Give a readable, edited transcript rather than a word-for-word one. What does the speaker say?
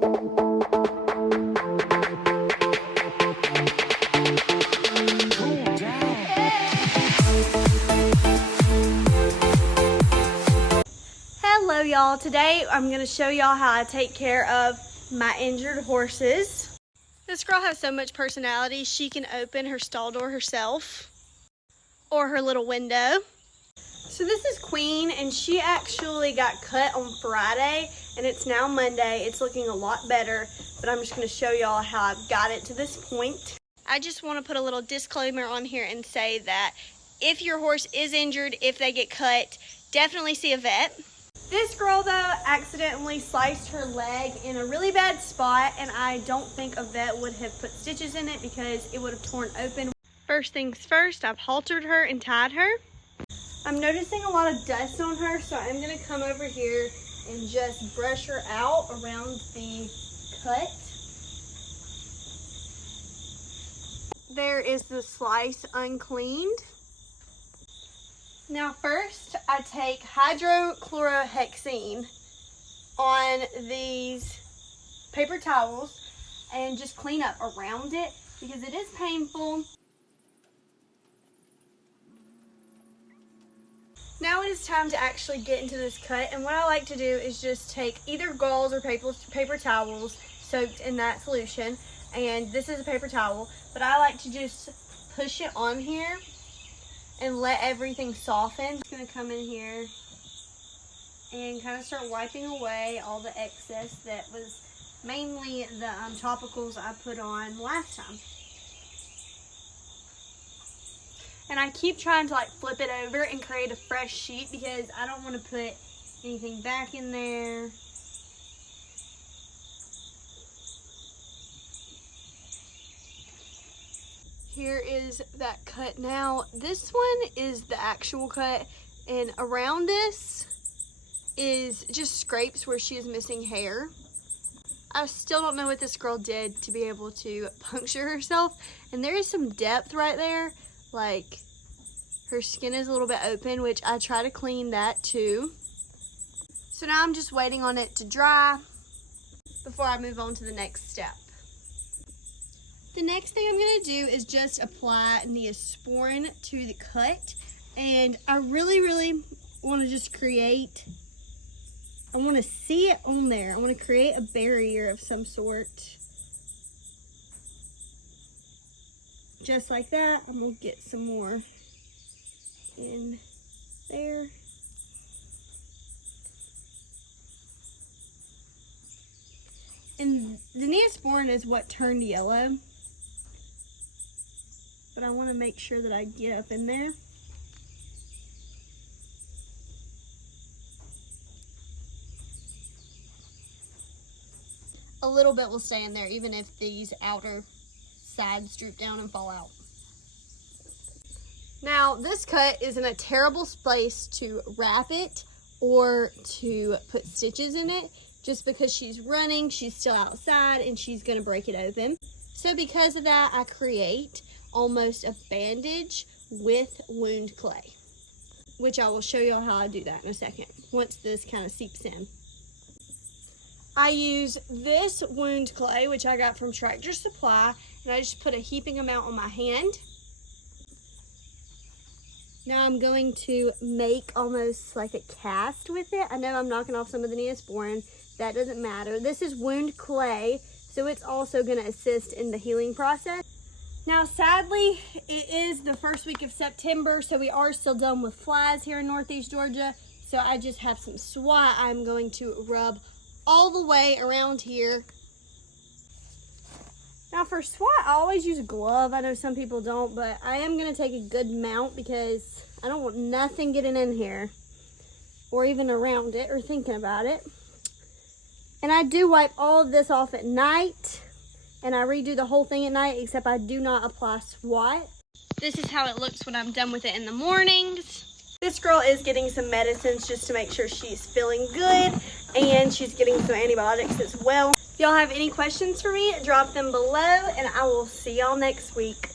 Hello y'all, today I'm going to show y'all how I take care of my injured horses. This girl has so much personality, she can open her stall door herself or her little window. So this is Queen, and she actually got cut on Friday and it's now Monday. It's looking a lot better, but I'm just going to show y'all how I've got it to this point. I just want to put a little disclaimer on here and say that if your horse is injured, if they get cut, definitely see a vet. This girl though accidentally sliced her leg in a really bad spot, and I don't think a vet would have put stitches in it because it would have torn open. First things first, I've haltered her and tied her. I'm noticing a lot of dust on her, so I'm going to come over here and just brush her out around the cut. There is the slice uncleaned. Now first, I take hydrochlorohexene on these paper towels and just clean up around it because it is painful. Now it is time to actually get into this cut, and what I like to do is just take either gauze or paper towels soaked in that solution, and this is a paper towel, but I like to just push it on here and let everything soften. I'm just gonna come in here and kind of start wiping away all the excess that was mainly the topicals I put on last time. And I keep trying to like flip it over and create a fresh sheet because I don't want to put anything back in there. Here is that cut now. This one is the actual cut, and around this is just scrapes where she is missing hair. I still don't know what this girl did to be able to puncture herself, and there is some depth right there. Like, her skin is a little bit open, which I try to clean that too. So now I'm just waiting on it to dry before I move on to the next step. The next thing I'm going to do is just apply Neosporin to the cut, and I really want to just create, I want to see it on there. I want to create a barrier of some sort. Just like that. I'm going to get some more in there. And the Neosporin is what turned yellow. But I want to make sure that I get up in there. A little bit will stay in there even if these outer sides droop down and fall out. Now this cut is in a terrible place to wrap it or to put stitches in it, just because she's running, she's still outside, and she's going to break it open. So because of that, I create almost a bandage with wound clay, which I will show you how I do that in a second once this kind of seeps in. I use this wound clay, which I got from Tractor Supply, and I just put a heaping amount on my hand. Now I'm going to make almost like a cast with it. I know I'm knocking off some of the Neosporin. That doesn't matter. This is wound clay, so it's also going to assist in the healing process. Now, sadly, it is the first week of September, so we are still done with flies here in Northeast Georgia. So I just have some swat I'm going to rub all the way around here. Now for swat, I always use a glove. I know some people don't, but I am going to take a good mount because I don't want nothing getting in here or even around it or thinking about it. And I do wipe all of this off at night, and I redo the whole thing at night, except I do not apply swat. This is how it looks when I'm done with it in the mornings. This girl is getting some medicines just to make sure she's feeling good, and she's getting some antibiotics as well. If y'all have any questions for me, drop them below, and I will see y'all next week.